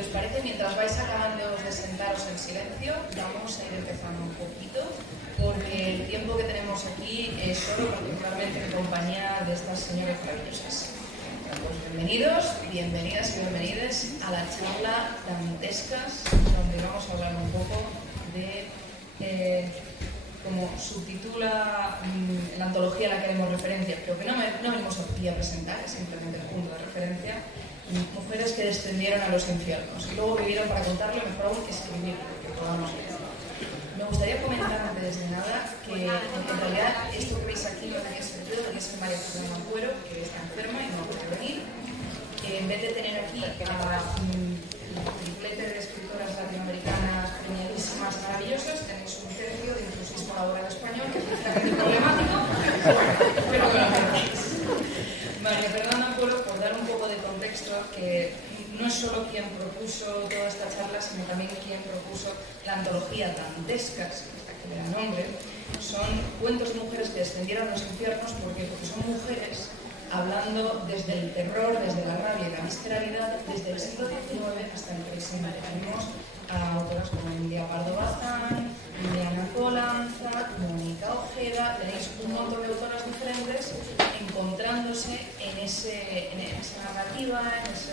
os parece, mientras vais acabando de sentaros en silencio, vamos a ir empezando un poquito, porque el tiempo que tenemos aquí es solo particularmente en compañía de estas señoras maravillosas. Pues bienvenidos, bienvenidas y bienvenides a la charla Dantescas, donde vamos a hablar un poco de, como subtitula la antología a la que haremos referencia, pero que no venimos aquí a presentar, es simplemente el punto de referencia. Mujeres que descendieron a los infiernos y luego vivieron para contarlo, mejor aún escribirlo, que podamos leer. Me gustaría comentar antes de nada que en realidad esto que veis aquí no tenía sentido, tenía que ser María Fernanda Cuero, que está enferma y no puede venir. En vez de tener aquí a triplete de escritoras latinoamericanas premiadísimas, maravillosas, tenéis un tercio de intrusismo laboral español, que es bastante problemático, pero que lo hacéis. María Fernanda Cuero, por dar un poco de contexto, que no es solo quien propuso toda esta charla, sino también quien propuso la antología Dantescas, que le da nombre. Son cuentos de mujeres que descendieron a los infiernos porque son mujeres hablando desde el terror, desde la rabia y la visceralidad, desde el siglo XIX hasta el presente. Tenemos a autoras como Emilia Pardo Bazán, Liliana Colanza, Mónica Ojeda, tenéis un montón de autoras diferentes encontrándose en esa narrativa, en ese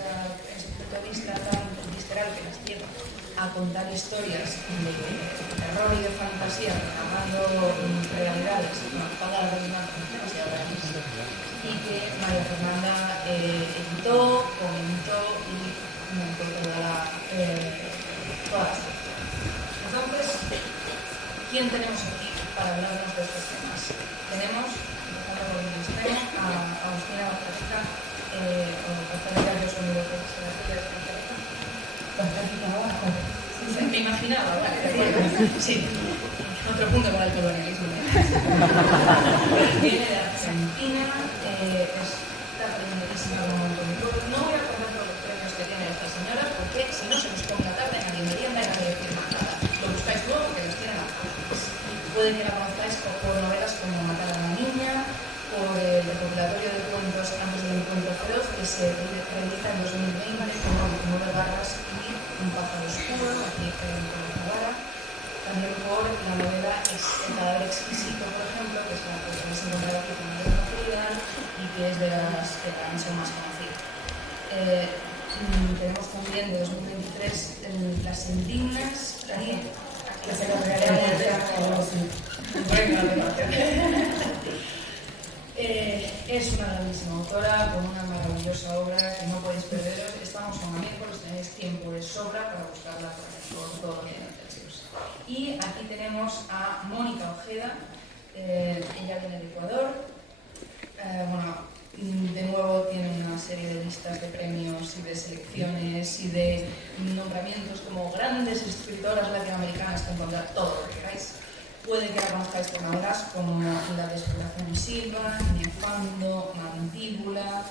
punto de vista tan visceral que las lleva a contar historias de terror y de fantasía, narrando realidades, para demasiado grandes, y que María Fernanda editó, comentó y comentó todas las cosas. Entonces, ¿quién tenemos aquí para hablarnos de estos temas? Tenemos, empezando por el extremo, a Agustina Bartolita, o Bartolita, yo soy muy de me imaginaba, vale, de acuerdo. Sí, otro punto para el colonialismo. Viene de Argentina, está premiadísima con un montón de cosas. No voy a contar todos los premios que tiene esta señora, porque si no se los ponga tarde, nadie merienda y nadie firma nada. Lo buscáis luego, que los tienen a todos. Puede que la conozcáis por novelas como Matar a la niña, por el recopilatorio de cuentos antes del encuentro feroz, que se realiza en 2020 con 19 barras y un pájaro oscuro, aquí en Navarra. También por la novela El cadáver exquisito, por ejemplo, que es la que podéis encontrar aquí con mayor facilidad y que es de las que también son más conocidas. Tenemos también de 2023 Las Indignas y la Secretaría de es una grandísima autora con una maravillosa obra que no podéis perderos. Estamos a miércoles, tenéis tiempo de sobra para buscarla por todo lo que necesitéis. Y aquí tenemos a Mónica Ojeda, ella viene de Ecuador. De nuevo tiene una serie de listas de premios y de selecciones y de nombramientos como grandes escritoras latinoamericanas que encontrar todo lo que queráis. Puede que la conozcáis por novelas como La Despoblación Silva, Nefando, Mandíbula,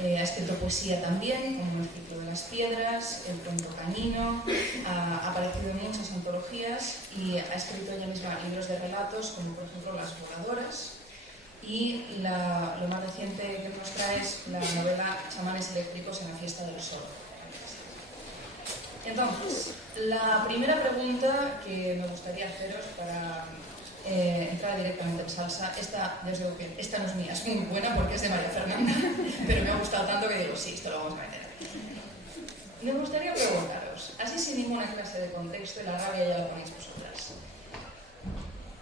ha escrito poesía también, como El ciclo de las piedras, El cuento canino, ha aparecido en muchas antologías y ha escrito ella misma libros de relatos, como por ejemplo Las voladoras, y lo más reciente que nos trae es la novela Chamanes eléctricos en la fiesta del sol. Entonces, la primera pregunta que me gustaría haceros para entrar directamente en salsa, esta no es mía, es muy buena porque es de María Fernanda, pero me ha gustado tanto que digo, sí, esto lo vamos a meter. Me gustaría preguntaros, así sin ninguna clase de contexto, y la rabia ya la ponéis vosotras.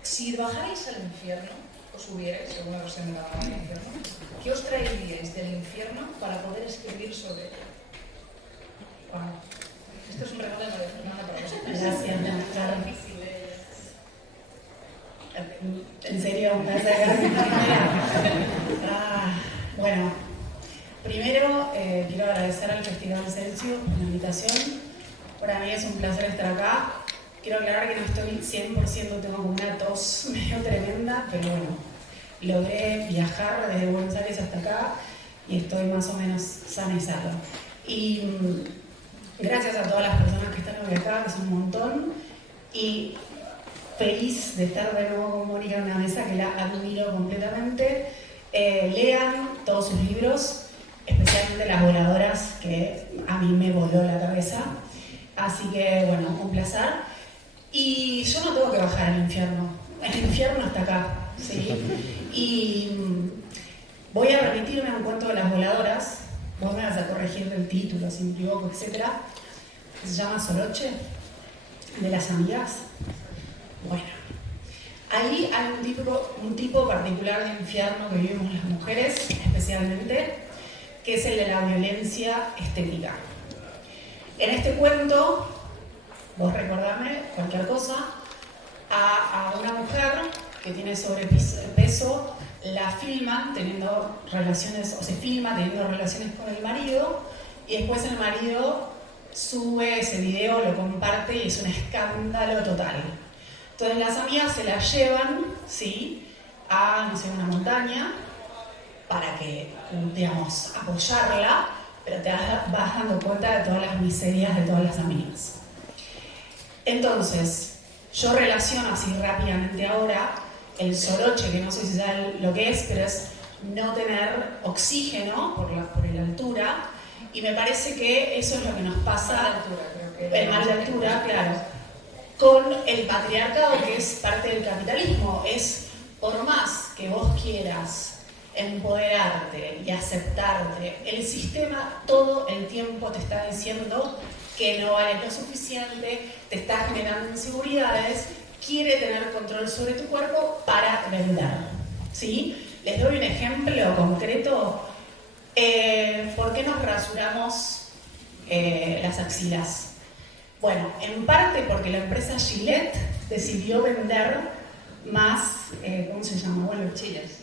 Si bajarais al infierno, o subierais, según la versión de la del infierno, ¿qué os traeríais del infierno para poder escribir sobre ello? Wow. Esto es un regalo de María Fernanda para vosotros. Gracias, claro. ¿En serio? ¿Me vas a dejar sin primera? Bueno, primero quiero agradecer al Festival Celsius por la invitación. Para mí es un placer estar acá. Quiero aclarar que no estoy 100%, tengo como una tos medio tremenda, pero bueno, logré viajar desde Buenos Aires hasta acá y estoy más o menos sana y salva. Y gracias a todas las personas que están hoy acá, que son un montón, y feliz de estar de nuevo con Mónica en una mesa que la admiro completamente. Lean todos sus libros, especialmente Las voladoras, que a mí me voló la cabeza. Así que, bueno, un placer. Y yo no tengo que bajar al infierno. El infierno está acá, ¿sí? Y voy a remitirme a un cuento de las voladoras. Vos me vas a corregir del título, si me equivoco, etc. Se llama Soroche, de las amigas. Bueno, ahí hay un tipo particular de infierno que vivimos las mujeres, especialmente, que es el de la violencia estética. En este cuento, vos recordame cualquier cosa, a una mujer que tiene sobrepeso, la filman teniendo relaciones, o se filma teniendo relaciones con el marido, y después el marido sube ese video, lo comparte y es un escándalo total. Entonces las amigas se la llevan, ¿sí?, a, no sé, una montaña para que, digamos, apoyarla, pero te vas dando cuenta de todas las miserias de todas las amigas. Entonces, yo relaciono así rápidamente ahora el soroche, que no sé si saben lo que es, pero es no tener oxígeno por la altura, y me parece que eso es lo que nos pasa, el mal de altura, claro, con el patriarcado, que es parte del capitalismo. Es, por más que vos quieras empoderarte y aceptarte, el sistema todo el tiempo te está diciendo que no vales lo suficiente, te está generando inseguridades, quiere tener control sobre tu cuerpo para vender, ¿sí? Les doy un ejemplo concreto. ¿Por qué nos rasuramos las axilas? Bueno, en parte porque la empresa Gillette decidió vender más, ¿cómo se llama? Bueno,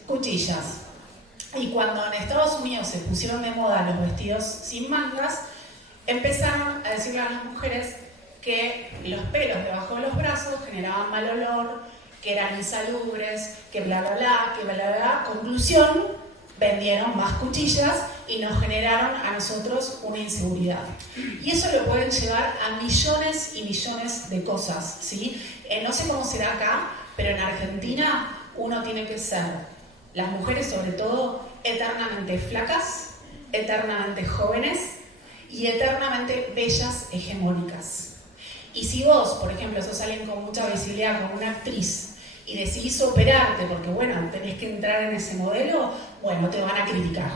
cuchillas. Y cuando en Estados Unidos se pusieron de moda los vestidos sin mangas, empezaron a decirle a las mujeres que los pelos debajo de los brazos generaban mal olor, que eran insalubres, que bla bla bla, que bla bla bla. Conclusión, vendieron más cuchillas y nos generaron a nosotros una inseguridad. Y eso lo pueden llevar a millones y millones de cosas, ¿sí? No sé cómo será acá, pero en Argentina uno tiene que ser, las mujeres sobre todo, eternamente flacas, eternamente jóvenes y eternamente bellas, hegemónicas. Y si vos, por ejemplo, sos alguien con mucha visibilidad, como una actriz, y decidís operarte porque, bueno, tenés que entrar en ese modelo, bueno, te van a criticar.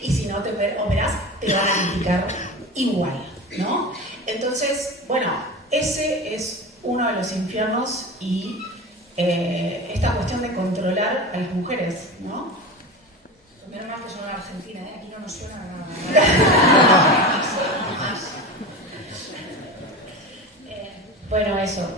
Y si no te operás, te van a criticar igual, ¿no? Entonces, bueno, ese es uno de los infiernos y esta cuestión de controlar a las mujeres, ¿no? Menos mal que son en Argentina, ¿eh? Aquí no nos suena nada. Bueno, eso.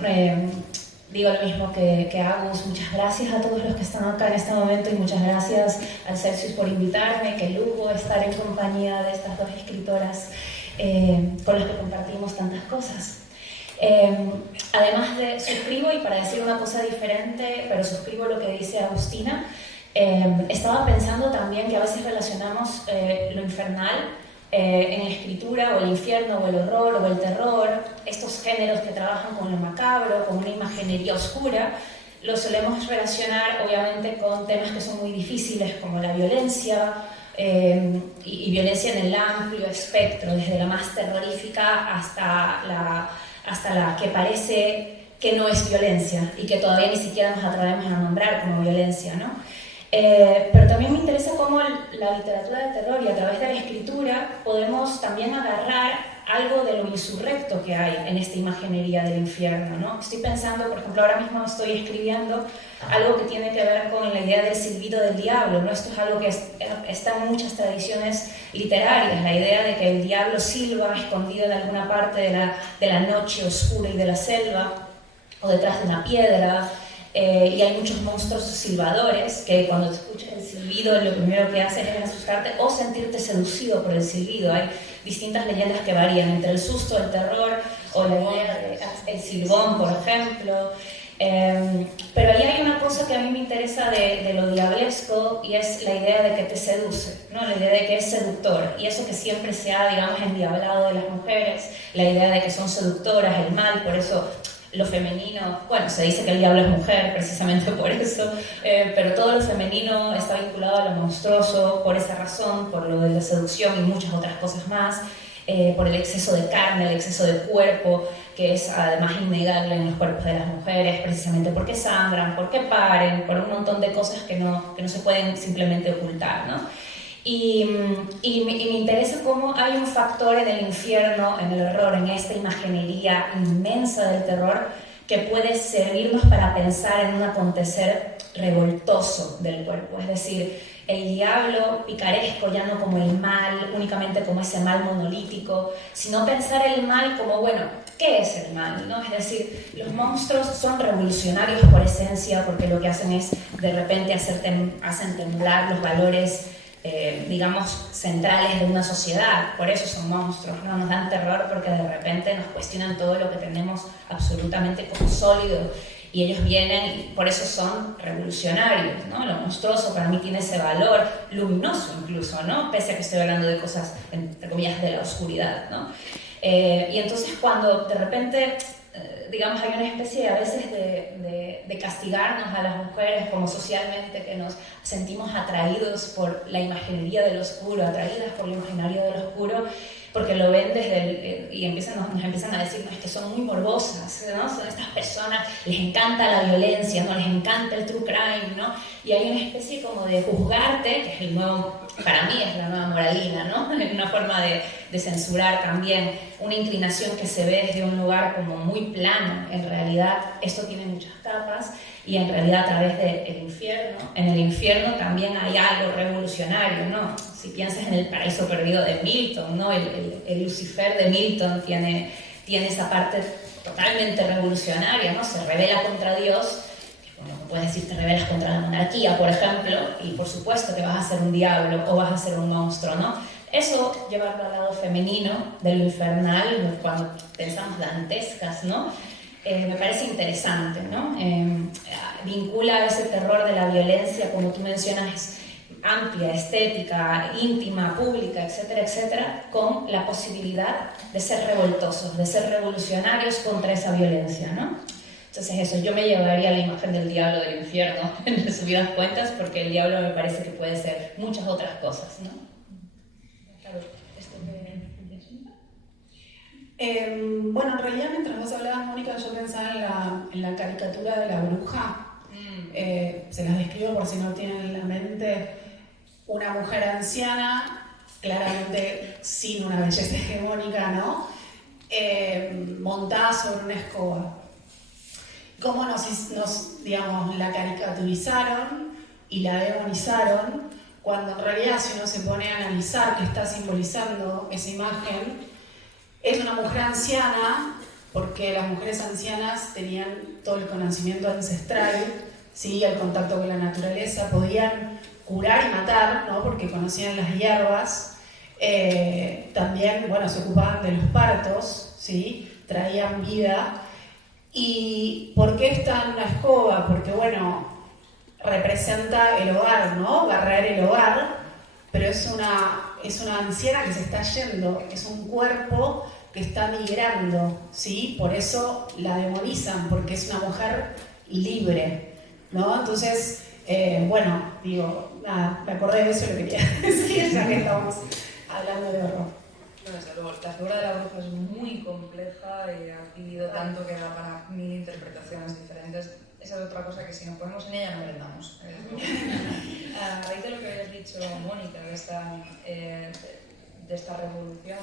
Digo lo mismo que Agus. Muchas gracias a todos los que están acá en este momento y muchas gracias al Celsius por invitarme. Qué lujo estar en compañía de estas dos escritoras con las que compartimos tantas cosas. Además de suscribo, y para decir una cosa diferente, pero suscribo lo que dice Agustina, estaba pensando también que a veces relacionamos lo infernal en la escritura, o el infierno, o el horror, o el terror, estos géneros que trabajan con lo macabro, con una imaginería oscura, lo solemos relacionar obviamente con temas que son muy difíciles, como la violencia, y violencia en el amplio espectro, desde la más terrorífica hasta la que parece que no es violencia y que todavía ni siquiera nos atrevemos a nombrar como violencia, ¿no? Pero también me interesa cómo la literatura de terror y a través de la escritura podemos también agarrar algo de lo insurrecto que hay en esta imaginería del infierno, ¿no? Estoy pensando, por ejemplo, ahora mismo estoy escribiendo algo que tiene que ver con la idea del silbido del diablo, ¿no? Esto es algo que está en muchas tradiciones literarias, la idea de que el diablo silba escondido en alguna parte de la noche oscura y de la selva, o detrás de una piedra. Y hay muchos monstruos silbadores que cuando te escuchas el silbido lo primero que haces es asustarte o sentirte seducido por el silbido. Hay distintas leyendas que varían entre el susto, el terror o la idea del silbón, por ejemplo. Pero ahí hay una cosa que a mí me interesa de lo diablesco, y es la idea de que te seduce, ¿no? La idea de que es seductor, y eso que siempre se ha, digamos, endiablado de las mujeres, la idea de que son seductoras, el mal, por eso lo femenino, bueno, se dice que el diablo es mujer precisamente por eso, pero todo lo femenino está vinculado a lo monstruoso por esa razón, por lo de la seducción y muchas otras cosas más. por el exceso de carne, el exceso de cuerpo, que es además innegable en los cuerpos de las mujeres, precisamente porque sangran, porque paren, por un montón de cosas que no se pueden simplemente ocultar, ¿no? Y me interesa cómo hay un factor en el infierno, en el horror, en esta imaginería inmensa del terror, que puede servirnos para pensar en un acontecer revoltoso del cuerpo, es decir, el diablo picaresco ya no como el mal, únicamente como ese mal monolítico, sino pensar el mal como, bueno, ¿qué es el mal? ¿No? Es decir, los monstruos son revolucionarios por esencia, porque lo que hacen es de repente hacen temblar los valores digamos, centrales de una sociedad, por eso son monstruos, ¿no? Nos dan terror porque de repente nos cuestionan todo lo que tenemos absolutamente como sólido, y ellos vienen y por eso son revolucionarios, ¿no? Lo monstruoso para mí tiene ese valor luminoso incluso, ¿no? Pese a que estoy hablando de cosas, entre comillas, de la oscuridad, ¿no? Y entonces cuando de repente digamos, hay una especie a veces de castigarnos a las mujeres como socialmente, que nos sentimos atraídos por la imaginería del oscuro, atraídas por la imaginería del oscuro, porque lo ven desde y nos empiezan a decir, no, es que son muy morbosas, ¿no? Son estas personas, les encanta la violencia, ¿no? Les encanta el true crime, ¿no? Y hay una especie como de juzgarte, que es el nuevo, para mí es la nueva moralina, ¿no? Una forma de censurar también, una inclinación que se ve desde un lugar como muy plano. En realidad esto tiene muchas capas, y en realidad a través del infierno, en el infierno también hay algo revolucionario, ¿no? Si piensas en el paraíso perdido de Milton, ¿no? El Lucifer de Milton tiene esa parte totalmente revolucionaria, ¿no? Se rebela contra Dios. Bueno, puedes decir, te rebelas contra la monarquía, por ejemplo, y por supuesto que vas a ser un diablo o vas a ser un monstruo, ¿no? Eso, llevarlo al lado femenino, de lo infernal, cuando pensamos dantescas, ¿no? Me parece interesante, ¿no? Vincula ese terror de la violencia, como tú mencionas, es amplia, estética, íntima, pública, etcétera, etcétera, con la posibilidad de ser revoltosos, de ser revolucionarios contra esa violencia, ¿no? Entonces eso, yo me llevaría la imagen del diablo del infierno, en resumidas cuentas, porque el diablo me parece que puede ser muchas otras cosas, ¿no? Claro, ¿esto te bueno, en realidad mientras vos hablabas, Mónica, yo pensaba en la caricatura de la bruja. Se las describo por si no tienen en la mente. Una mujer anciana, claramente sin una belleza hegemónica, ¿no? Montada sobre una escoba. Cómo digamos, la caricaturizaron y la demonizaron, cuando en realidad, si uno se pone a analizar qué está simbolizando esa imagen, es una mujer anciana, porque las mujeres ancianas tenían todo el conocimiento ancestral, ¿sí? El contacto con la naturaleza, podían curar y matar, ¿no? Porque conocían las hierbas, también, bueno, se ocupaban de los partos, ¿sí? Traían vida. ¿Y por qué está en una escoba? Porque, bueno, representa el hogar, ¿no? Barrer el hogar, pero es una anciana que se está yendo, es un cuerpo que está migrando, ¿sí? Por eso la demonizan, porque es una mujer libre, ¿no? Entonces, bueno, digo, nada, me acordé de eso y lo quería decir, ya que estamos hablando de horror. Bueno, desde luego, la figura de la bruja es muy compleja y ha vivido tanto que da para mil interpretaciones diferentes. Esa es otra cosa que si nos ponemos en ella no heredamos. A raíz de lo que habías dicho, Mónica, de esta revolución,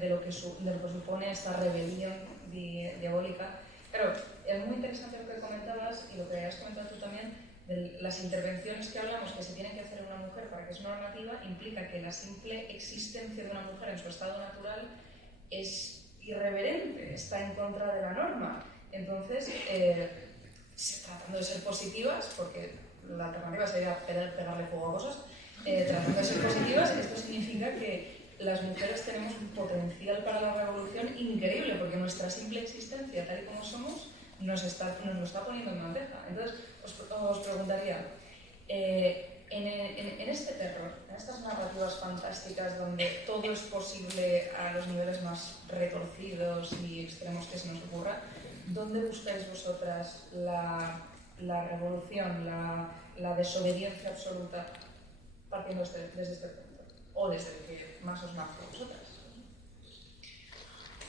de lo que supone esta rebelión diabólica. Claro, es muy interesante lo que comentabas y lo que habías comentado tú también, de las intervenciones que hablamos que se tienen que hacer en una mujer para que es normativa, implica que la simple existencia de una mujer en su estado natural es irreverente, está en contra de la norma. Entonces, tratando de ser positivas, porque la alternativa sería pegarle fuego a cosas, tratando de ser positivas, esto significa que las mujeres tenemos un potencial para la revolución increíble, porque nuestra simple existencia, tal y como somos, nos lo está poniendo en bandeja. Entonces, os preguntaría, en este terror, en estas narrativas fantásticas donde todo es posible a los niveles más retorcidos y extremos que se nos ocurra, ¿dónde buscáis vosotras la revolución, la desobediencia absoluta, partiendo desde este punto? O desde el que más os marca a vosotras.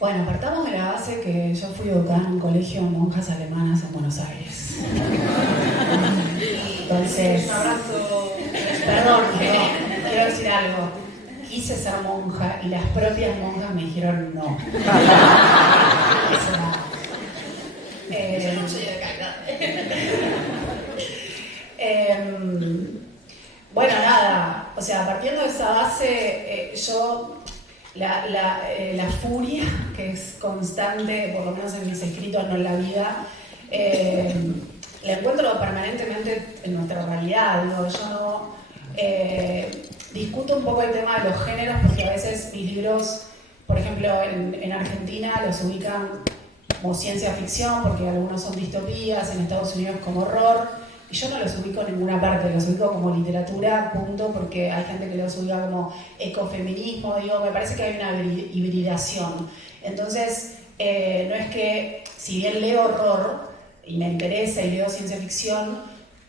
Bueno, partamos de la base que yo fui educada en un colegio de monjas alemanas en Buenos Aires. Entonces, Un abrazo. perdón, quiero decir algo. Quise ser monja y las propias monjas me dijeron no. Yo no soy de calidad. Bueno, nada, o sea, partiendo de esa base, yo la furia que es constante, por lo menos en mis escritos, no en la vida, la encuentro permanentemente en nuestra realidad. Digo, yo no discuto un poco el tema de los géneros porque a veces mis libros, por ejemplo, en Argentina los ubican como ciencia ficción porque algunos son distopías, en Estados Unidos como horror, y yo no los ubico en ninguna parte, los ubico como literatura, punto, porque hay gente que los ubica como ecofeminismo, digo, me parece que hay una hibridación. Entonces, no es que, si bien leo horror y me interesa y leo ciencia ficción,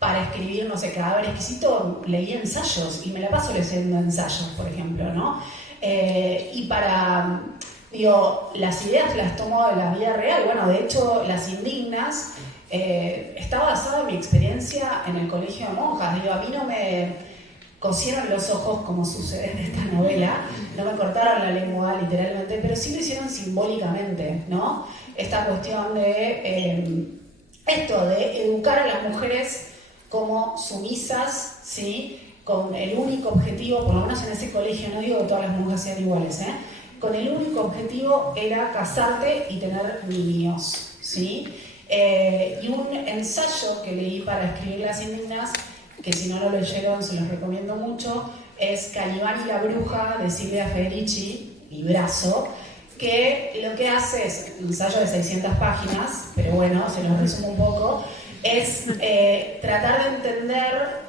para escribir, no sé, Cadáver Exquisito leí ensayos y me la paso leyendo ensayos, por ejemplo, ¿no? Y para, digo, las ideas las tomo de la vida real. Bueno, de hecho, Las Indignas está basada en mi experiencia en el colegio de monjas. Digo, a mí no me cosieron los ojos como sucede en esta novela, no me cortaron la lengua literalmente, pero sí lo hicieron simbólicamente, ¿no? Esta cuestión de esto, de educar a las mujeres como sumisas, ¿sí? Con el único objetivo, por lo menos en ese colegio, no digo que todas las monjas sean iguales, con el único objetivo era casarte y tener niños, ¿sí? Y un ensayo que leí para escribir Las Indignas, que si no lo leyeron se los recomiendo mucho, es Calibán y la bruja de Silvia Federici, librazo, que lo que hace es un ensayo de 600 páginas, pero bueno, se los resumo un poco, es tratar de entender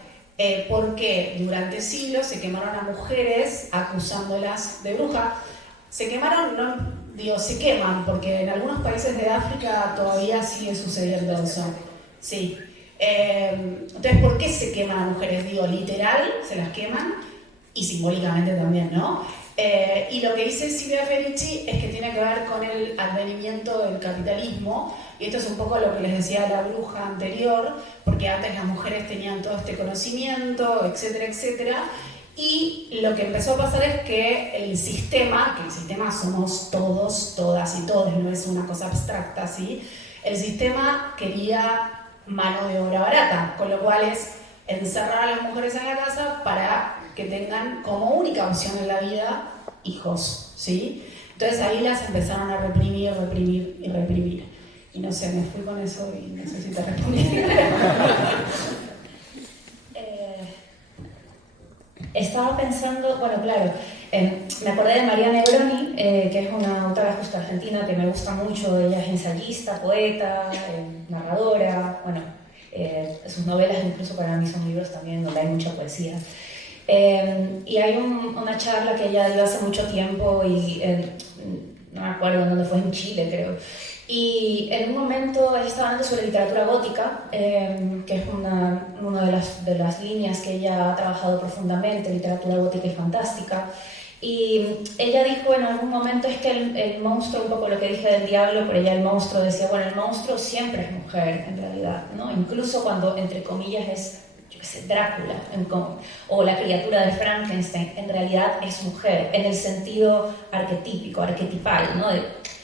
por qué durante siglos se quemaron a mujeres acusándolas de bruja. Se quemaron, no, digo, se queman, porque en algunos países de África todavía sigue sucediendo eso. Sí. Entonces, ¿por qué se queman a mujeres? Digo, literal, se las queman, y simbólicamente también, ¿no? Y lo que dice Silvia Federici es que tiene que ver con el advenimiento del capitalismo, y esto es un poco lo que les decía la bruja anterior, porque antes las mujeres tenían todo este conocimiento, etcétera, etcétera, y lo que empezó a pasar es que el sistema somos todos, todas y todos, no es una cosa abstracta, ¿sí? El sistema quería mano de obra barata, con lo cual es encerrar a las mujeres en la casa para que tengan como única opción en la vida hijos, ¿sí? Entonces ahí las empezaron a reprimir. Y no sé, me fui con eso y no sé si te respondí. Estaba pensando, bueno, claro, me acordé de María Negroni, que es una autora justo argentina que me gusta mucho. Ella es ensayista, poeta, narradora, bueno, sus novelas incluso para mí son libros también donde hay mucha poesía. Y hay una charla que ella dio hace mucho tiempo y no me acuerdo en dónde fue, en Chile creo, y en un momento ella estaba hablando sobre literatura gótica, que es una de las líneas que ella ha trabajado profundamente, literatura gótica y fantástica. Y ella dijo en algún momento, es que el monstruo, un poco lo que dije del diablo, pero ella el monstruo decía, bueno, el monstruo siempre es mujer en realidad, ¿no? Incluso cuando entre comillas es, yo qué sé, Drácula o la criatura de Frankenstein, en realidad es mujer en el sentido arquetípico, arquetipal, ¿no?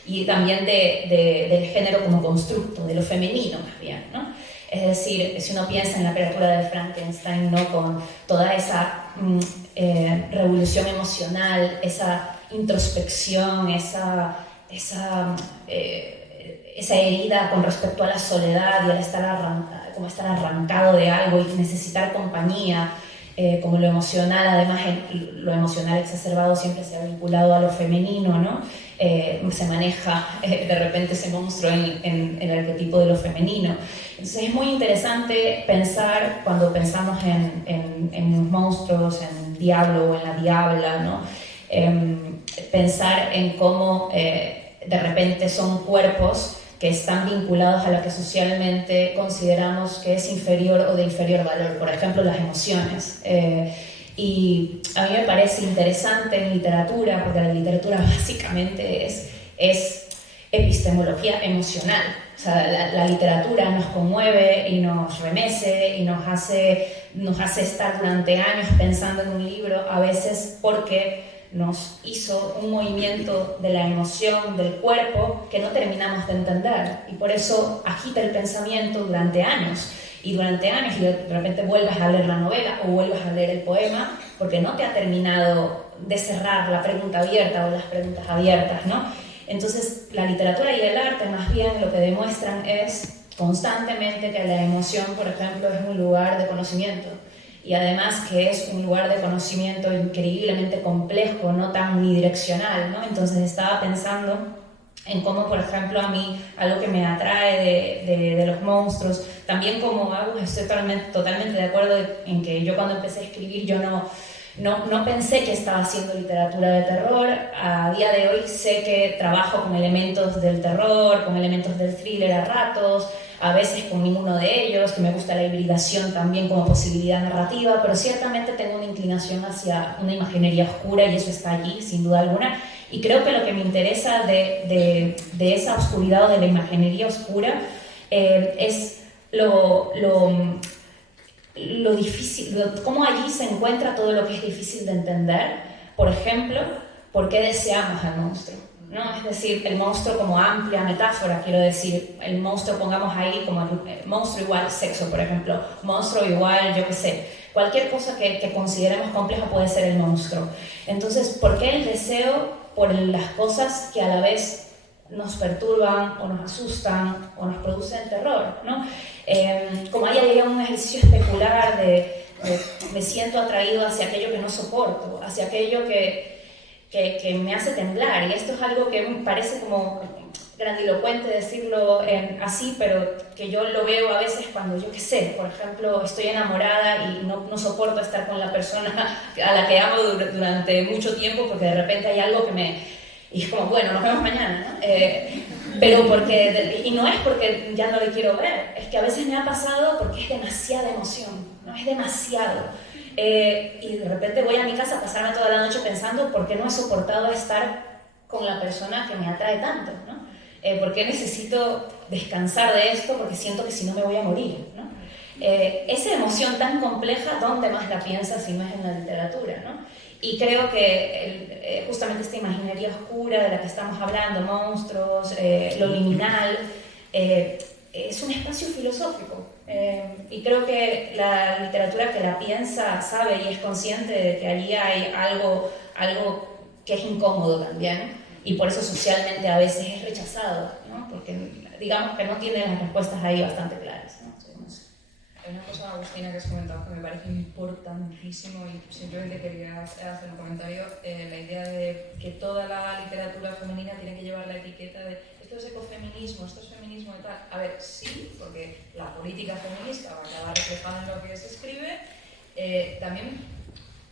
Y también del género como constructo, de lo femenino más bien, ¿no? Es decir, si uno piensa en la criatura de Frankenstein, ¿no? Con toda esa revolución emocional, esa introspección, esa herida con respecto a la soledad y al estar arrancado de algo y necesitar compañía, como lo emocional, además lo emocional exacerbado siempre se ha vinculado a lo femenino, ¿no? Se maneja de repente ese monstruo en el arquetipo de lo femenino. Entonces es muy interesante pensar, cuando pensamos en los monstruos, en el diablo o en la diabla, ¿no? Pensar en cómo de repente son cuerpos que están vinculados a lo que socialmente consideramos que es inferior o de inferior valor, por ejemplo las emociones. Y a mí me parece interesante en literatura, porque la literatura básicamente es es epistemología emocional. O sea, la literatura nos conmueve y nos remece y nos hace estar durante años pensando en un libro, a veces porque nos hizo un movimiento de la emoción, del cuerpo, que no terminamos de entender. Y por eso agita el pensamiento durante años. Y durante años, y de repente vuelves a leer la novela o vuelves a leer el poema, porque no te ha terminado de cerrar la pregunta abierta o las preguntas abiertas, ¿no? Entonces, la literatura y el arte más bien lo que demuestran es constantemente que la emoción, por ejemplo, es un lugar de conocimiento. Y además que es un lugar de conocimiento increíblemente complejo, no tan unidireccional, ¿no? Entonces estaba pensando en cómo, por ejemplo, a mí algo que me atrae de los monstruos, también como Agus, estoy totalmente de acuerdo en que yo cuando empecé a escribir yo no pensé que estaba haciendo literatura de terror. A día de hoy sé que trabajo con elementos del terror, con elementos del thriller a ratos, a veces con ninguno de ellos, que me gusta la hibridación también como posibilidad narrativa, pero ciertamente tengo una inclinación hacia una imaginería oscura y eso está allí, sin duda alguna. Y creo que lo que me interesa de esa oscuridad o de la imaginería oscura es lo difícil, cómo allí se encuentra todo lo que es difícil de entender. Por ejemplo, ¿por qué deseamos al monstruo? ¿No? Es decir, el monstruo como amplia metáfora, quiero decir, el monstruo pongamos ahí como el monstruo igual sexo, por ejemplo, monstruo igual, yo qué sé, cualquier cosa que consideremos compleja puede ser el monstruo. Entonces, ¿por qué el deseo por las cosas que a la vez nos perturban o nos asustan o nos producen terror, ¿no? Como ahí había un ejercicio especular de me siento atraído hacia aquello que no soporto, hacia aquello que me hace temblar, y esto es algo que me parece como grandilocuente decirlo así, pero que yo lo veo a veces cuando, yo qué sé, por ejemplo, estoy enamorada y no soporto estar con la persona a la que amo durante mucho tiempo porque de repente hay algo que me... Y es como, bueno, nos vemos mañana, ¿no? Pero porque... Y no es porque ya no le quiero ver, es que a veces me ha pasado porque es demasiada emoción, ¿no? Es demasiado. Y de repente voy a mi casa a pasarme toda la noche pensando por qué no he soportado estar con la persona que me atrae tanto, ¿no? ¿Por qué necesito descansar de esto? Porque siento que si no me voy a morir, ¿no? Esa emoción tan compleja, ¿dónde más la piensas si no es en la literatura, ¿no? Y creo que justamente esta imaginería oscura de la que estamos hablando, monstruos, lo liminal, es un espacio filosófico. Y creo que la literatura que la piensa sabe y es consciente de que allí hay algo que es incómodo también, y por eso socialmente a veces es rechazado, ¿no? Porque digamos que no tiene las respuestas ahí bastante claras, ¿no? Hay una cosa, Agustina, que has comentado que me parece importantísimo y simplemente quería hacer un comentario. La idea de que toda la literatura femenina tiene que llevar la etiqueta de esto es ecofeminismo, esto es feminismo y tal. A ver, sí, porque la política feminista va a quedar reflejada en lo que se escribe. También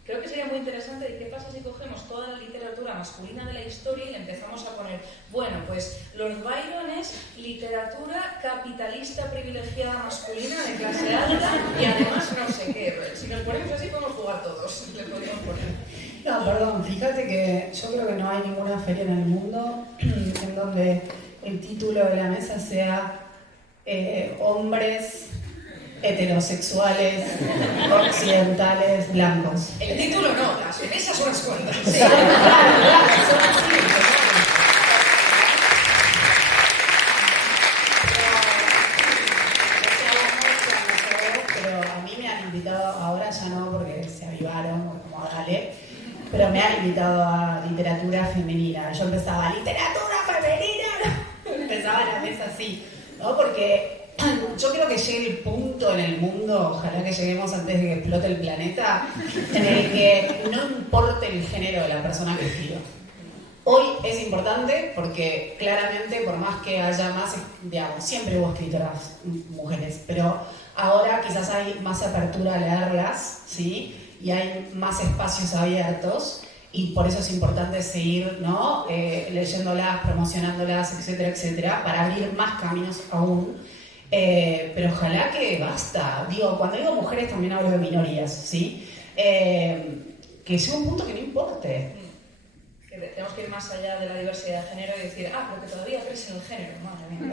creo que sería muy interesante de qué pasa si cogemos toda la literatura masculina de la historia y le empezamos a poner, bueno, pues Lord Byron es literatura capitalista privilegiada masculina de clase alta y además no sé qué. Si nos ponemos así podemos jugar todos, le podríamos poner. No, perdón, fíjate que yo creo que no hay ninguna feria en el mundo en donde el título de la mesa sea hombres heterosexuales, occidentales, blancos. El título no, las mesas son las cuentas. Sí. Claro, son así. Pero a mí me han invitado, ahora ya no porque se avivaron, como dale, pero me han invitado a literatura femenina. Yo empezaba, literatura femenina, empezaba la mesa así, ¿no? Porque yo creo que llegue el punto en el mundo, ojalá que lleguemos antes de que explote el planeta, en el que no importe el género de la persona que escriba. Hoy es importante porque claramente, por más que haya más, digamos, siempre hubo escritoras mujeres, pero ahora quizás hay más apertura a leerlas, ¿sí? Y hay más espacios abiertos. Y por eso es importante seguir, ¿no? Leyéndolas, promocionándolas, etcétera, etcétera, para abrir más caminos aún. Pero ojalá que basta. Digo, cuando digo mujeres también hablo de minorías, ¿sí? Que llegue un punto que no importe. Que tenemos que ir más más allá de la diversidad de género y decir, pero que todavía crees en el género, madre mía.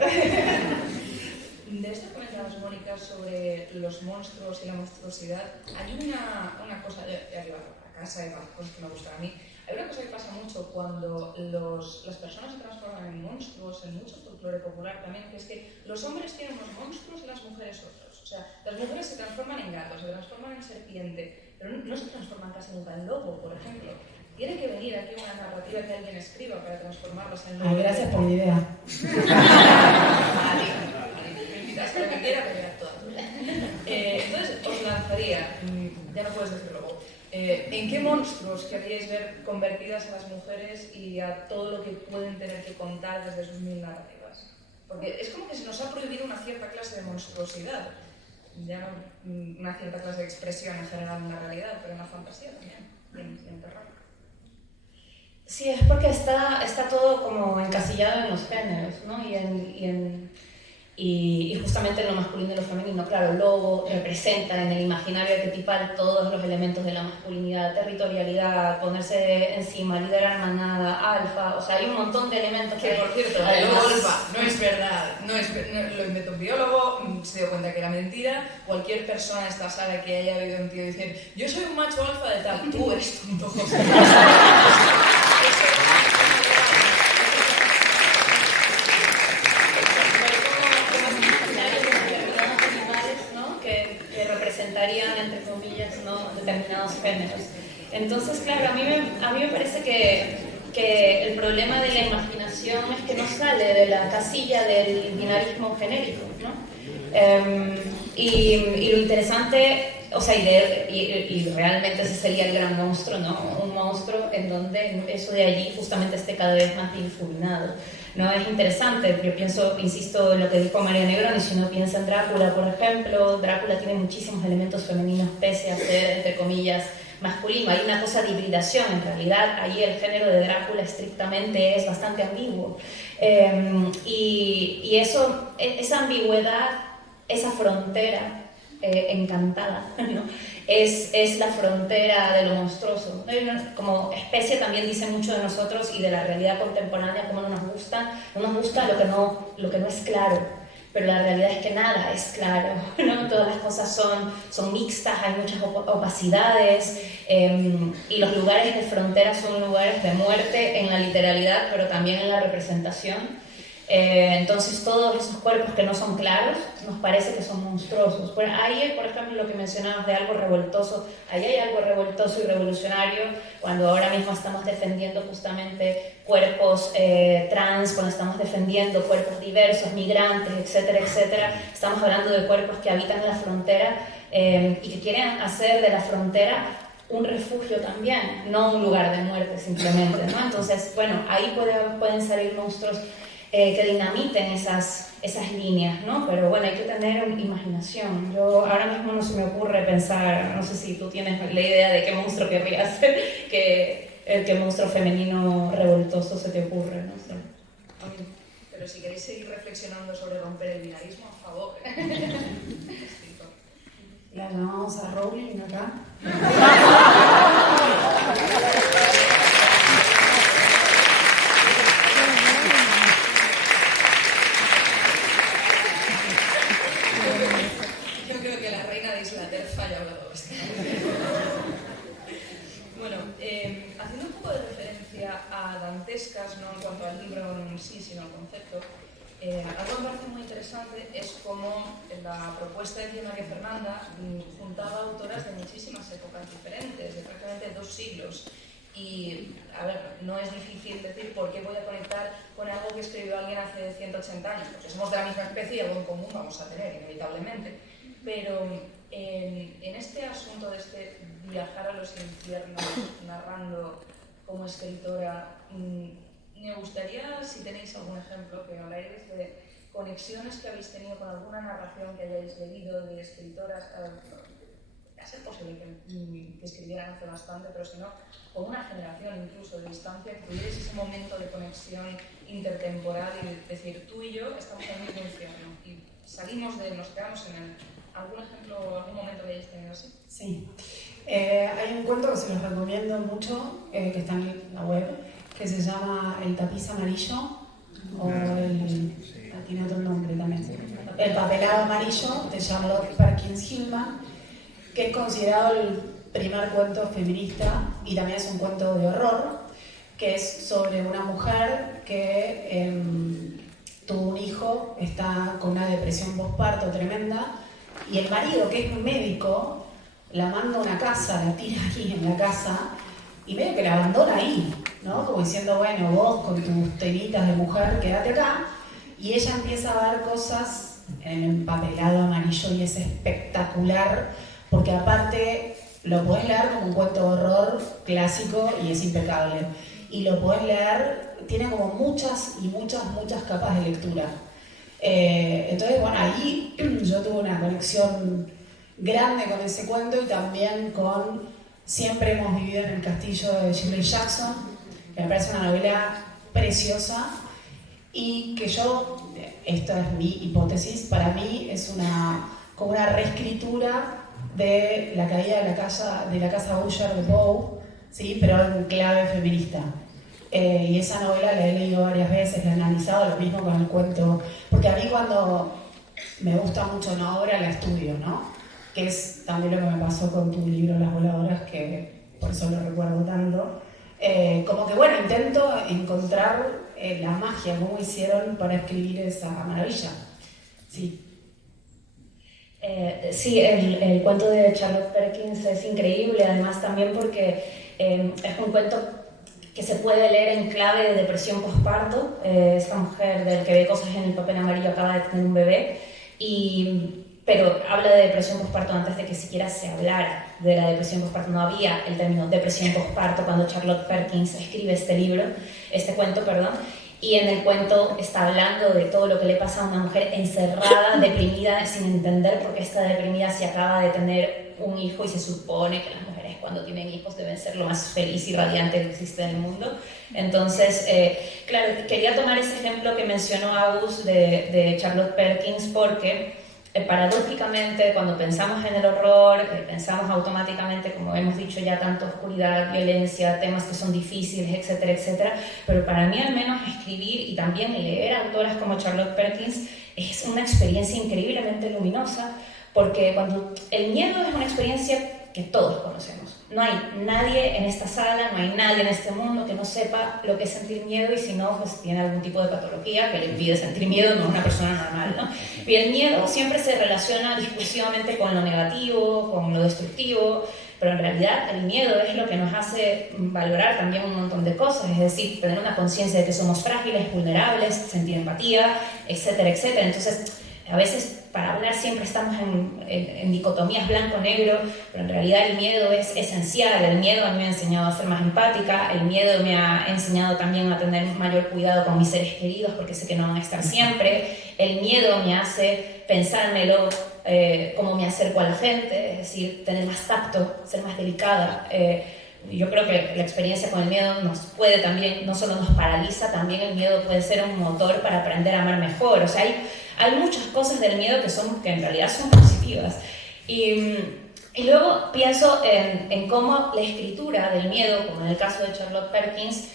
De esto que comentabas, Mónica, sobre los monstruos y la monstruosidad, hay una cosa, a casa de las cosas que me gustan a mí, hay una cosa que pasa mucho cuando las personas se transforman en monstruos, en mucho folclore popular también, que es que los hombres tienen unos monstruos y las mujeres otros. O sea, las mujeres se transforman en gato, se transforman en serpiente, pero no se transforman casi nunca en lobo, por ejemplo. Tiene que venir aquí una narrativa que alguien escriba para transformarlas en lobo. Gracias por la idea. Me invitas para que quiera, pero ya todas. Entonces, os lanzaría, ya no puedes decir lobo, ¿en qué monstruos queríais ver convertidas a las mujeres y a todo lo que pueden tener que contar desde sus mil narrativas? Porque es como que se nos ha prohibido una cierta clase de monstruosidad, ya no una cierta clase de expresión en general en la realidad, pero en la fantasía también, y en terror. Sí, es porque está todo como encasillado en los géneros, ¿no? Y justamente en lo masculino y lo femenino. Claro, el lobo representa en el imaginario arquetipal todos los elementos de la masculinidad: territorialidad, ponerse encima, liderar manada, alfa. O sea, hay un montón de elementos que, por cierto, el lobo alfa no es verdad, lo inventó un biólogo, se dio cuenta que era mentira. Cualquier persona en esta sala que haya oído a un tío decir yo soy un macho alfa de tal, tú eres tonto, José. Representarían, entre comillas, ¿no?, determinados géneros. Entonces, claro, a mí me parece que el problema de la imaginación es que no sale de la casilla del binarismo genérico, ¿no? Y lo interesante, o sea, y realmente ese sería el gran monstruo, ¿no? Un monstruo en donde eso de allí justamente esté cada vez más difuminado. No es interesante, yo pienso, insisto en lo que dijo María Negroni, si uno piensa en Drácula, por ejemplo, Drácula tiene muchísimos elementos femeninos pese a ser, entre comillas, masculino. Hay una cosa de hibridación, en realidad, ahí el género de Drácula estrictamente es bastante ambiguo. Y eso, esa ambigüedad, esa frontera encantada, ¿no?, es la frontera de lo monstruoso. Como especie también dice mucho de nosotros y de la realidad contemporánea, como no nos gusta lo que no es claro, pero la realidad es que nada es claro, ¿no? Todas las cosas son mixtas, hay muchas opacidades, y los lugares de frontera son lugares de muerte en la literalidad, pero también en la representación. Entonces todos esos cuerpos que no son claros nos parece que son monstruosos. Pues ahí, por ejemplo, lo que mencionabas de algo revoltoso, ahí hay algo revoltoso y revolucionario cuando ahora mismo estamos defendiendo justamente cuerpos trans, cuando estamos defendiendo cuerpos diversos, migrantes, etcétera, etcétera. Estamos hablando de cuerpos que habitan en la frontera y que quieren hacer de la frontera un refugio también, no un lugar de muerte simplemente, ¿no? Entonces, bueno, ahí pueden salir monstruos que dinamiten esas líneas, ¿no? Pero bueno, hay que tener imaginación. Yo ahora mismo no se me ocurre pensar, no sé si tú tienes la idea de qué monstruo querrías qué monstruo femenino revoltoso se te ocurre, no sé. Pero si queréis seguir reflexionando sobre romper el binarismo, a favor. La llamamos a Rowling acá. Haciendo un poco de referencia a dantescas, no en cuanto al libro en sí, sino al concepto, algo que me parece muy interesante es cómo la propuesta de María Fernanda juntaba autoras de muchísimas épocas diferentes, de prácticamente 2 siglos. Y, a ver, no es difícil decir por qué voy a conectar con algo que escribió alguien hace 180 años, porque somos de la misma especie y algo en común vamos a tener, inevitablemente. Pero en este asunto de viajar a los infiernos narrando como escritora, me gustaría, si tenéis algún ejemplo, que habláis de conexiones que habéis tenido con alguna narración que hayáis leído de escritoras, a ser posible que escribieran hace bastante, pero si no, con una generación incluso de distancia, que tuvierais ese momento de conexión intertemporal y decir, tú y yo estamos en el mismo infierno y salimos de él, nos quedamos en él. ¿Algún ejemplo, algún momento que hayáis tenido así? Sí. Hay un cuento que se los recomiendo mucho, que está en la web, que se llama El tapiz amarillo, o tiene otro nombre también, El papelado amarillo, de Charlotte Perkins Gilman, que es considerado el primer cuento feminista y también es un cuento de horror, que es sobre una mujer que tuvo un hijo, está con una depresión postparto tremenda, y el marido, que es un médico, la manda a una casa, la tira ahí en la casa, y medio que la abandona ahí, ¿no? Como diciendo, bueno, vos con tus temitas de mujer, quédate acá, y ella empieza a ver cosas en el empapelado amarillo y es espectacular, porque aparte lo podés leer como un cuento de horror clásico y es impecable. Y lo podés leer, tiene como muchas capas de lectura. Entonces, bueno, ahí yo tuve una conexión grande con ese cuento y también con Siempre hemos vivido en el castillo de Shirley Jackson, que me parece una novela preciosa y que yo, esta es mi hipótesis, para mí es como una reescritura de La caída de la casa Usher de Poe, ¿sí? Pero en clave feminista. Y esa novela la he leído varias veces, la he analizado, lo mismo con el cuento, porque a mí cuando me gusta mucho una obra la estudio, ¿no? Que es también lo que me pasó con tu libro Las voladoras, que por eso lo recuerdo tanto. Como que bueno, intento encontrar la magia, cómo hicieron para escribir esa maravilla. Sí. Sí, el cuento de Charlotte Perkins es increíble, además también porque es un cuento que se puede leer en clave de depresión postparto. Esta mujer del que ve cosas en el papel amarillo acaba de tener un bebé, pero habla de depresión postparto antes de que siquiera se hablara de la depresión postparto. No había el término depresión postparto cuando Charlotte Perkins escribe este cuento, y en el cuento está hablando de todo lo que le pasa a una mujer encerrada, deprimida, sin entender por qué está deprimida si acaba de tener un hijo y se supone que las mujeres cuando tienen hijos deben ser lo más feliz y radiante que existe en el mundo. Entonces, claro, quería tomar ese ejemplo que mencionó Agus de Charlotte Perkins porque paradójicamente cuando pensamos en el horror, pensamos automáticamente, como hemos dicho ya, tanto oscuridad, violencia, temas que son difíciles, etcétera, etcétera, pero para mí al menos escribir y también leer autoras como Charlotte Perkins es una experiencia increíblemente luminosa, porque cuando el miedo es una experiencia que todos conocemos. No hay nadie en esta sala, no hay nadie en este mundo que no sepa lo que es sentir miedo, y si no, pues tiene algún tipo de patología que le impide sentir miedo, no es una persona normal, ¿no? Y el miedo siempre se relaciona discursivamente con lo negativo, con lo destructivo, pero en realidad el miedo es lo que nos hace valorar también un montón de cosas, es decir, tener una conciencia de que somos frágiles, vulnerables, sentir empatía, etcétera, etcétera. Entonces, a veces para hablar siempre estamos en dicotomías blanco-negro, pero en realidad el miedo es esencial. El miedo a mí me ha enseñado a ser más empática, el miedo me ha enseñado también a tener mayor cuidado con mis seres queridos porque sé que no van a estar siempre. El miedo me hace pensármelo cómo me acerco a la gente, es decir, tener más tacto, ser más delicada. Yo creo que la experiencia con el miedo nos puede también, no solo nos paraliza, también el miedo puede ser un motor para aprender a amar mejor. O sea, hay muchas cosas del miedo que en realidad son positivas. Y luego pienso en cómo la escritura del miedo, como en el caso de Charlotte Perkins,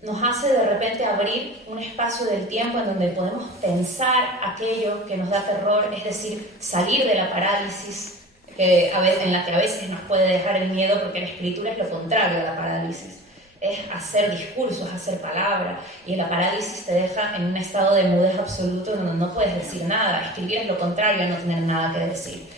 nos hace de repente abrir un espacio del tiempo en donde podemos pensar aquello que nos da terror, es decir, salir de la parálisis en la que a veces nos puede dejar el miedo, porque la escritura es lo contrario a la parálisis. Es hacer discursos, hacer palabra, y la parálisis te deja en un estado de mudez absoluto donde no puedes decir nada. Escribir es lo contrario a no tener nada que decir.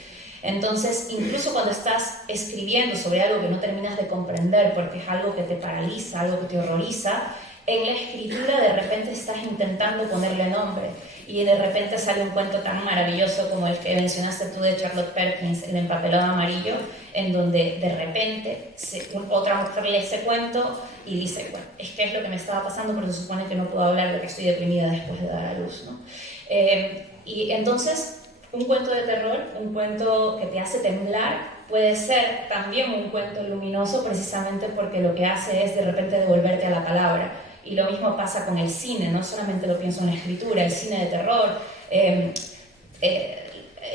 Entonces, incluso cuando estás escribiendo sobre algo que no terminas de comprender porque es algo que te paraliza, algo que te horroriza, en la escritura de repente estás intentando ponerle nombre, y de repente sale un cuento tan maravilloso como el que mencionaste tú de Charlotte Perkins, El empapelado amarillo, en donde de repente otra mujer lee ese cuento y dice, bueno, es que es lo que me estaba pasando, pero se supone que no puedo hablar de que estoy deprimida después de dar a luz, ¿no? Y entonces, un cuento de terror, un cuento que te hace temblar, puede ser también un cuento luminoso, precisamente porque lo que hace es de repente devolverte a la palabra. Y lo mismo pasa con el cine, no solamente lo pienso en la escritura, el cine de terror. El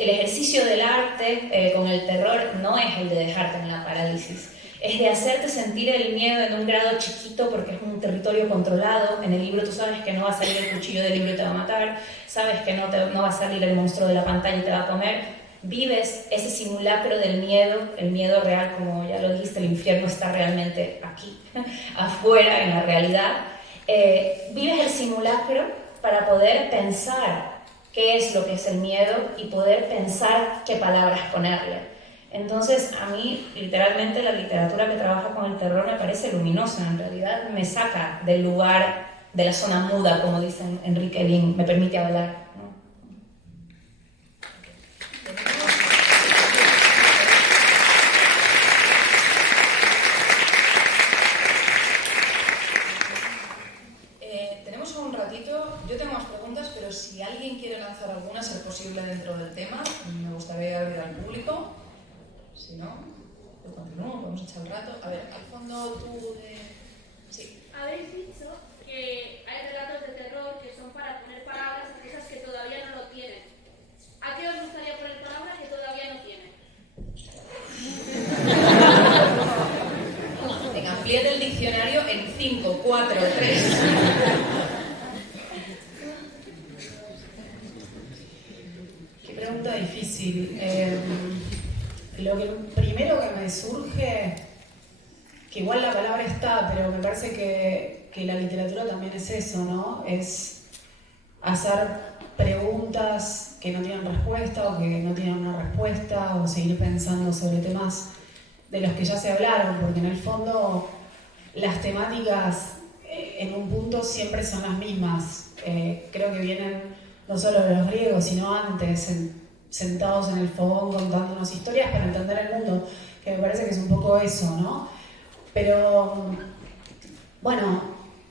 ejercicio del arte con el terror no es el de dejarte en la parálisis, es de hacerte sentir el miedo en un grado chiquito porque es un territorio controlado. En el libro tú sabes que no va a salir el cuchillo del libro y te va a matar, sabes que no va a salir el monstruo de la pantalla y te va a comer. Vives ese simulacro del miedo, el miedo real, como ya lo dijiste, el infierno está realmente aquí, afuera, en la realidad. Vives el simulacro para poder pensar qué es lo que es el miedo y poder pensar qué palabras ponerle. Entonces, a mí, literalmente, la literatura que trabaja con el terror me parece luminosa. En realidad, me saca del lugar, de la zona muda, como dice Enrique Lin, me permite hablar, ¿no? Tenemos un ratito, yo tengo más preguntas, pero si alguien quiere lanzar alguna, ser posible dentro del tema, me gustaría abrir al público. Si no, pues continúo, podemos echar un rato. A ver, al fondo tú de... Sí. Habéis dicho que hay relatos de terror que son para poner palabras a cosas que todavía no lo tienen. ¿A qué os gustaría poner palabras que todavía no tienen? Venga, amplíate el diccionario en 5, 4, 3... Qué pregunta difícil. Lo que primero que me surge, que igual la palabra está, pero me parece que la literatura también es eso, ¿no? Es hacer preguntas que no tienen respuesta o que no tienen una respuesta, o seguir pensando sobre temas de los que ya se hablaron, porque en el fondo las temáticas en un punto siempre son las mismas. Creo que vienen no solo de los griegos, sino antes, sentados en el fogón contándonos historias para entender el mundo, que me parece que es un poco eso, ¿no? Pero, bueno,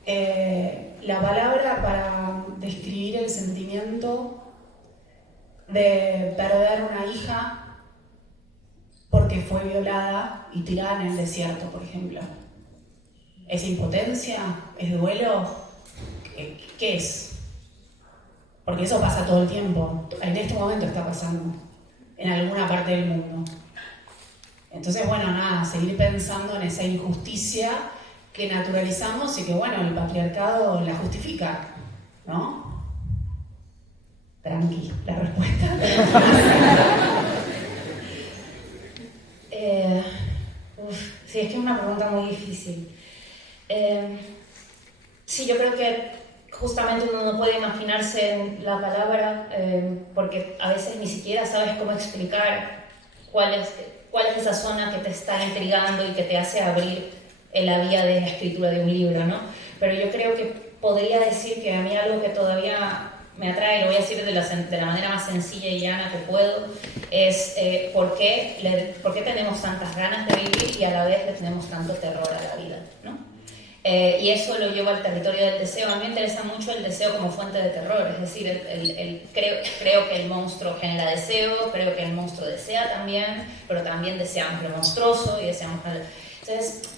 la palabra para describir el sentimiento de perder una hija porque fue violada y tirada en el desierto, por ejemplo. ¿Es impotencia? ¿Es duelo? ¿Qué es? Porque eso pasa todo el tiempo. En este momento está pasando. En alguna parte del mundo. Entonces, bueno, nada, seguir pensando en esa injusticia que naturalizamos y que, bueno, el patriarcado la justifica, ¿no? Tranqui, la respuesta. Sí, es que es una pregunta muy difícil. Sí, yo creo que justamente uno no puede imaginarse en la palabra porque a veces ni siquiera sabes cómo explicar cuál es esa zona que te está intrigando y que te hace abrir en la vía de la escritura de un libro, ¿no? Pero yo creo que podría decir que a mí algo que todavía me atrae, lo voy a decir de la manera más sencilla y llana que puedo, es ¿por qué tenemos tantas ganas de vivir y a la vez le tenemos tanto terror a la vida, ¿no? Y eso lo llevo al territorio del deseo. A mí me interesa mucho el deseo como fuente de terror, es decir, creo que el monstruo genera deseo, creo que el monstruo desea también, pero también deseamos lo monstruoso y deseamos... Entonces,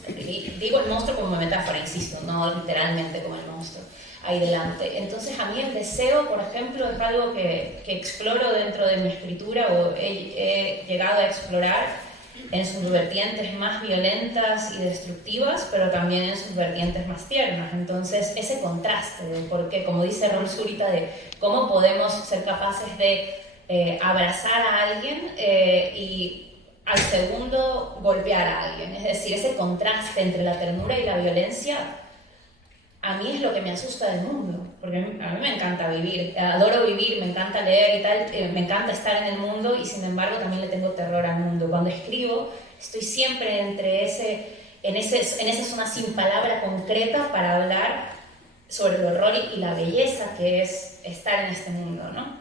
digo el monstruo como metáfora, insisto, no literalmente como el monstruo ahí delante. Entonces, a mí el deseo, por ejemplo, es algo que exploro dentro de mi escritura o he llegado a explorar en sus vertientes más violentas y destructivas, pero también en sus vertientes más tiernas. Entonces, ese contraste de por qué, como dice Raúl Zurita, de cómo podemos ser capaces de abrazar a alguien y al segundo golpear a alguien. Es decir, ese contraste entre la ternura y la violencia, a mí es lo que me asusta del mundo, porque a mí me encanta vivir, adoro vivir, me encanta leer y tal, me encanta estar en el mundo y sin embargo también le tengo terror al mundo. Cuando escribo estoy siempre en esa zona sin palabra concreta para hablar sobre el horror y la belleza que es estar en este mundo, ¿no?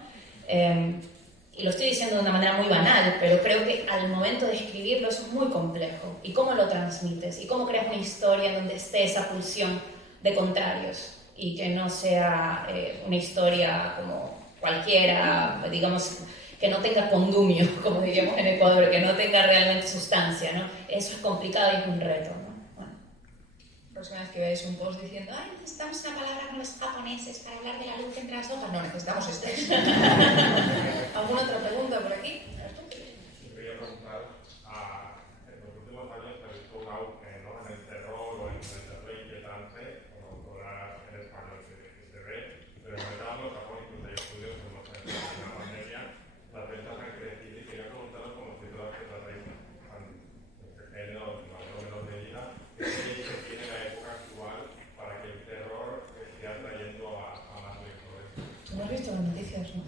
Y lo estoy diciendo de una manera muy banal, pero creo que al momento de escribirlo eso es muy complejo. ¿Y cómo lo transmites? ¿Y cómo creas una historia donde esté esa pulsión de contrarios y que no sea una historia como cualquiera, digamos, que no tenga condumio, como diríamos en Ecuador, que no tenga realmente sustancia, ¿no? Eso es complicado y es un reto, ¿no? Bueno. La próxima vez que veáis un post diciendo ¡ay, necesitamos una palabra con los japoneses para hablar de la luz entre las hojas! No, necesitamos esto. ¿Alguna otra pregunta por aquí? Quería preguntar, en los últimos años se ha visto un auge infierno.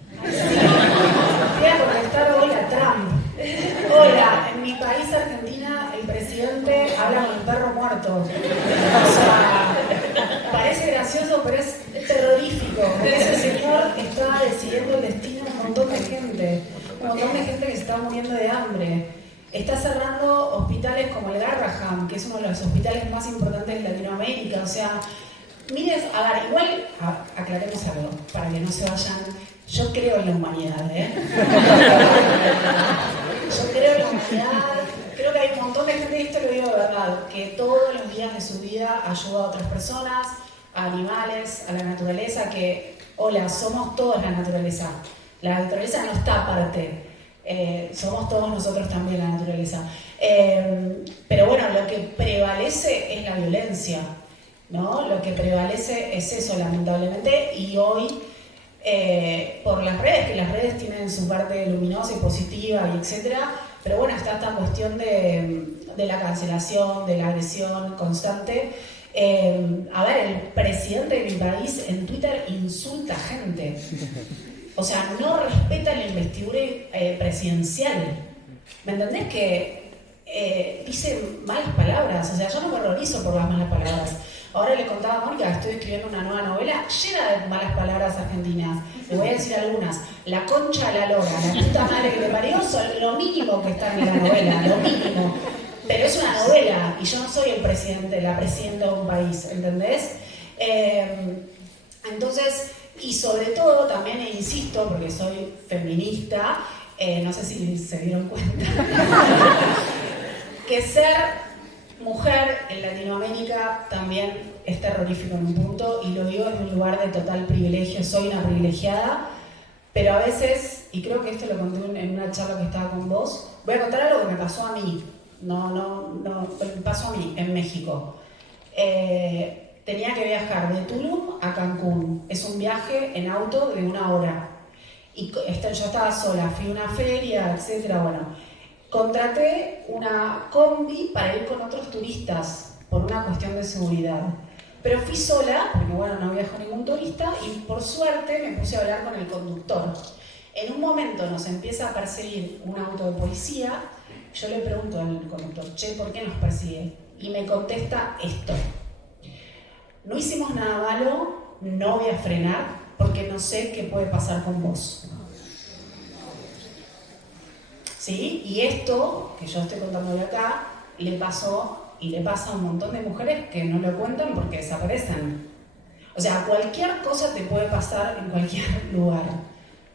Voy a contestar hoy a Trump. Hola, en mi país, Argentina, el presidente habla con el perro muerto. O sea, parece gracioso, pero es terrorífico. Porque ese señor está decidiendo el destino de un montón de gente. Un montón de gente que se está muriendo de hambre. Está cerrando hospitales como el Garrahan, que es uno de los hospitales más importantes de Latinoamérica. O sea, mires, a ver, igual aclaremos algo, para que no se vayan. Yo creo en la humanidad, ¿eh? Yo creo en la humanidad. Creo que hay un montón de gente, y esto lo digo de verdad, que todos los días de su vida ayuda a otras personas, a animales, a la naturaleza, que, hola, somos todos la naturaleza. La naturaleza no está aparte. Somos todos nosotros también la naturaleza. Pero bueno, lo que prevalece es la violencia, ¿no? Lo que prevalece es eso, lamentablemente, y hoy por las redes, que las redes tienen su parte luminosa y positiva y etcétera, pero bueno, está esta cuestión de la cancelación, de la agresión constante. A ver, el presidente de mi país en Twitter insulta a gente. O sea, no respeta la investidura presidencial. ¿Me entendés? Que dice malas palabras. O sea, yo no me horrorizo por las malas palabras. Ahora le contaba a Mónica que estoy escribiendo una nueva novela llena de malas palabras argentinas. Le voy a decir algunas. La concha de la lora, la puta madre que le parió, son lo mínimo que está en la novela, lo mínimo. Pero es una novela y yo no soy el presidente, la presidenta de un país, ¿entendés? Entonces, y sobre todo también insisto, porque soy feminista, no sé si se dieron cuenta, que ser mujer en Latinoamérica también es terrorífico en un punto, y lo digo desde un lugar de total privilegio. Soy una privilegiada, pero a veces, y creo que esto lo conté en una charla que estaba con vos, voy a contar algo que me pasó a mí. Me pasó a mí en México. Tenía que viajar de Tulum a Cancún. Es un viaje en auto de 1 hora. Y yo estaba sola, fui a una feria, etcétera. Bueno, contraté una combi para ir con otros turistas por una cuestión de seguridad. Pero fui sola, porque bueno, no viajó ningún turista, y por suerte me puse a hablar con el conductor. En un momento nos empieza a perseguir un auto de policía. Yo le pregunto al conductor, che, ¿por qué nos persigue? Y me contesta esto: no hicimos nada malo, no voy a frenar porque no sé qué puede pasar con vos. ¿Sí? Y esto que yo estoy contando de acá le pasó y le pasa a un montón de mujeres que no lo cuentan porque desaparecen. O sea, cualquier cosa te puede pasar en cualquier lugar.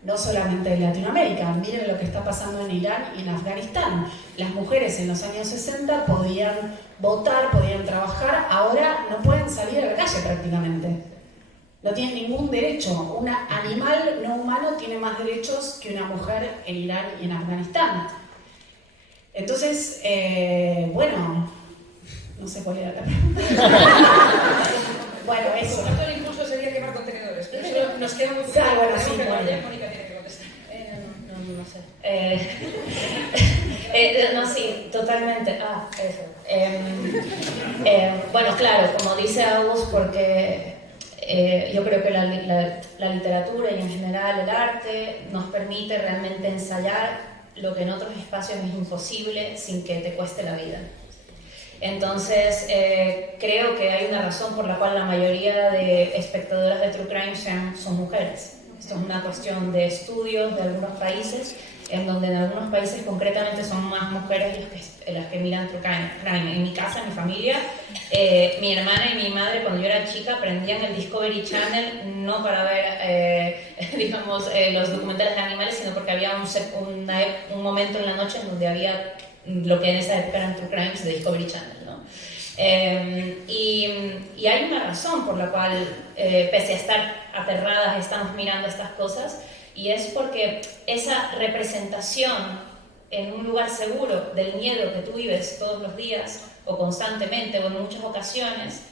No solamente en Latinoamérica. Miren lo que está pasando en Irán y en Afganistán. Las mujeres en los años 60 podían votar, podían trabajar, ahora no pueden salir a la calle prácticamente. No tienen ningún derecho. Un animal no humano tiene más derechos que una mujer en Irán y en Afganistán. Entonces, bueno, no sé cuál era la pregunta. Bueno, eso. Por tanto, el impulso sería quemar contenedores, pero eso nos queda muy claro. Bueno, sí, que bueno. Mónica tiene que contestar. No sé. No, sí, totalmente. Eso. Bueno, claro, como dice Agus, porque yo creo que la literatura y en general el arte nos permite realmente ensayar lo que en otros espacios es imposible sin que te cueste la vida. Entonces, creo que hay una razón por la cual la mayoría de espectadoras de True Crime son mujeres. Esto es una cuestión de estudios de algunos países, en donde en algunos países concretamente son más mujeres las que miran True Crime. En mi casa, en mi familia, mi hermana y mi madre cuando yo era chica prendían el Discovery Channel no para ver, digamos, los documentales de animales, sino porque había un momento en la noche en donde había lo que en esa época eran True Crimes de Discovery Channel, ¿no? Y hay una razón por la cual, pese a estar aterradas, estamos mirando estas cosas, y es porque esa representación en un lugar seguro del miedo que tú vives todos los días, o constantemente, o en muchas ocasiones,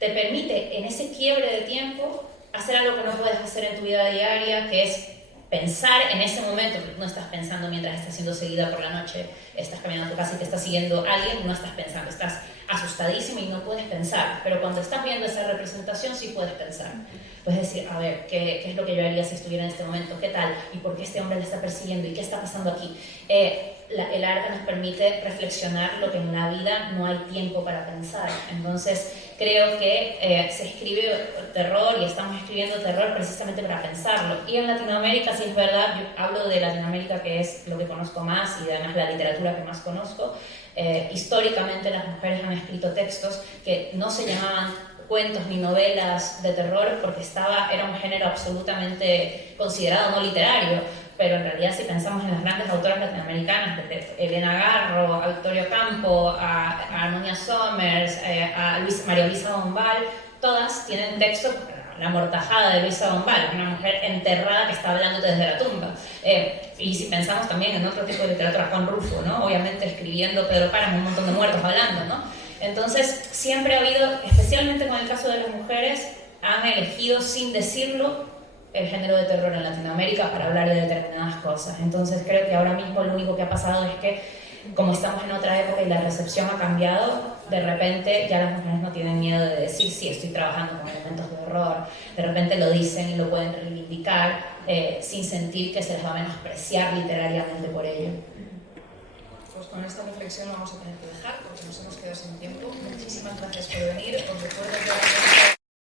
te permite en ese quiebre de tiempo hacer algo que no puedes hacer en tu vida diaria, que es pensar en ese momento, porque no estás pensando mientras estás siendo seguida por la noche, estás caminando a tu casa y te está siguiendo alguien, no estás pensando, estás asustadísima y no puedes pensar, pero cuando estás viendo esa representación sí puedes pensar. Puedes decir, a ver, ¿qué es lo que yo haría si estuviera en este momento? ¿Qué tal? ¿Y por qué este hombre le está persiguiendo? ¿Y qué está pasando aquí? El arte nos permite reflexionar lo que en la vida no hay tiempo para pensar. Entonces, creo que se escribe terror y estamos escribiendo terror precisamente para pensarlo. Y en Latinoamérica, sí es verdad, yo hablo de Latinoamérica, que es lo que conozco más y además la literatura que más conozco. Históricamente las mujeres han escrito textos que no se llamaban cuentos ni novelas de terror porque era un género absolutamente considerado no literario, pero en realidad si pensamos en las grandes autoras latinoamericanas, desde Elena Garro, a Victoria Ocampo, a Nuña Somers, a María Luisa Bombal, todas tienen textos. La Amortajada de Luisa Bombal, una mujer enterrada que está hablando desde la tumba. Y si pensamos también en otro tipo de literatura, Juan Rulfo, ¿no? Obviamente escribiendo Pedro Páramo, un montón de muertos hablando, ¿no? Entonces, siempre ha habido, especialmente con el caso de las mujeres, han elegido sin decirlo el género de terror en Latinoamérica para hablar de determinadas cosas. Entonces, creo que ahora mismo lo único que ha pasado es que, como estamos en otra época y la recepción ha cambiado, de repente ya las mujeres no tienen miedo de decir, sí, estoy trabajando con elementos de horror, de repente lo dicen y lo pueden reivindicar sin sentir que se les va a menospreciar literariamente por ello. Pues con esta reflexión vamos a tener que dejar porque nos hemos quedado sin tiempo. Muchísimas gracias por venir. Os recuerdo que